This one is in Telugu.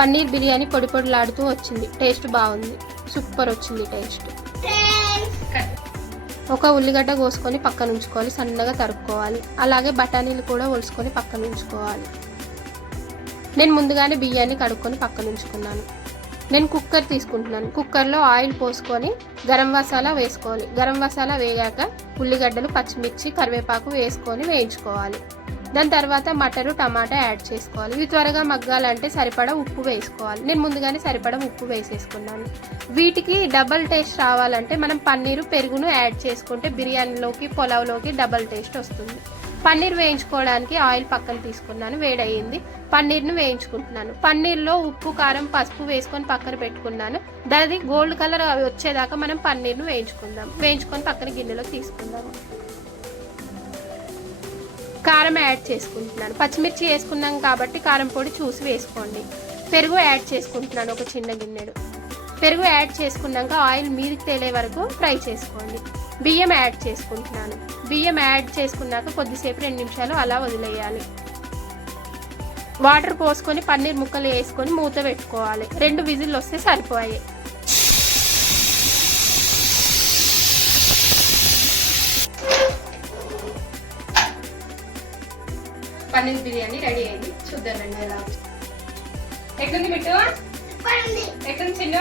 పన్నీర్ బిర్యానీ పొడి పొడిలాడుతూ వచ్చింది. టేస్ట్ బాగుంది. సూపర్ వచ్చింది టేస్ట్. ఒక ఉల్లిగడ్డ కోసుకొని పక్కన ఉంచుకోవాలి. సన్నగా తరుక్కోవాలి. అలాగే బఠానీలు కూడా ఒలుసుకొని పక్కన ఉంచుకోవాలి. నేను ముందుగానే బియ్యాన్ని కడుక్కొని పక్కన ఉంచుకున్నాను. నేను కుక్కర్ తీసుకుంటున్నాను. కుక్కర్లో ఆయిల్ పోసుకొని గరం మసాలా వేసుకోవాలి. గరం మసాలా వేగాక ఉల్లిగడ్డలు పచ్చిమిర్చి కరివేపాకు వేసుకొని వేయించుకోవాలి. దాని తర్వాత మటరు టమాటా యాడ్ చేసుకోవాలి. ఇవి త్వరగా మగ్గాలంటే సరిపడా ఉప్పు వేసుకోవాలి. నేను ముందుగానే సరిపడా ఉప్పు వేసేసుకున్నాను. వీటికి డబల్ టేస్ట్ రావాలంటే మనం పన్నీరు పెరుగును యాడ్ చేసుకుంటే బిర్యానీలోకి పొలావ్లోకి డబల్ టేస్ట్ వస్తుంది. పన్నీర్ వేయించుకోవడానికి ఆయిల్ పక్కన తీసుకున్నాను. వేడయ్యింది. పన్నీర్ను వేయించుకుంటున్నాను. పన్నీర్లో ఉప్పు కారం పసుపు వేసుకొని పక్కన పెట్టుకున్నాను. దాని గోల్డ్ కలర్ వచ్చేదాకా మనం పన్నీర్ను వేయించుకుందాం. వేయించుకొని పక్కన గిన్నెలో తీసుకుందాము కారం యాడ్ చేసుకుంటున్నాను. పచ్చిమిర్చి వేసుకున్నాం కాబట్టి కారం పొడి చూసి వేసుకోండి. పెరుగు యాడ్ చేసుకుంటున్నాను ఒక చిన్న గిన్నెడు పెరుగు యాడ్ చేసుకున్నాక ఆయిల్ మీదకి తేలే వరకు ఫ్రై చేసుకోండి. బియ్యం యాడ్ చేసుకుంటున్నాను. బియ్యం యాడ్ చేసుకున్నాక కొద్దిసేపు రెండు నిమిషాలు అలా వదిలేయాలి. వాటర్ పోసుకొని పన్నీర్ ముక్కలు వేసుకొని మూత పెట్టుకోవాలి. రెండు విజిల్ వస్తే సరిపోయాయి. పన్నీర్ బిర్యానీ రెడీ అయింది. చూద్దాం రండి ఎలా. ఎట్లుంది బిట్టు? ఎట్లుంది చిన్న?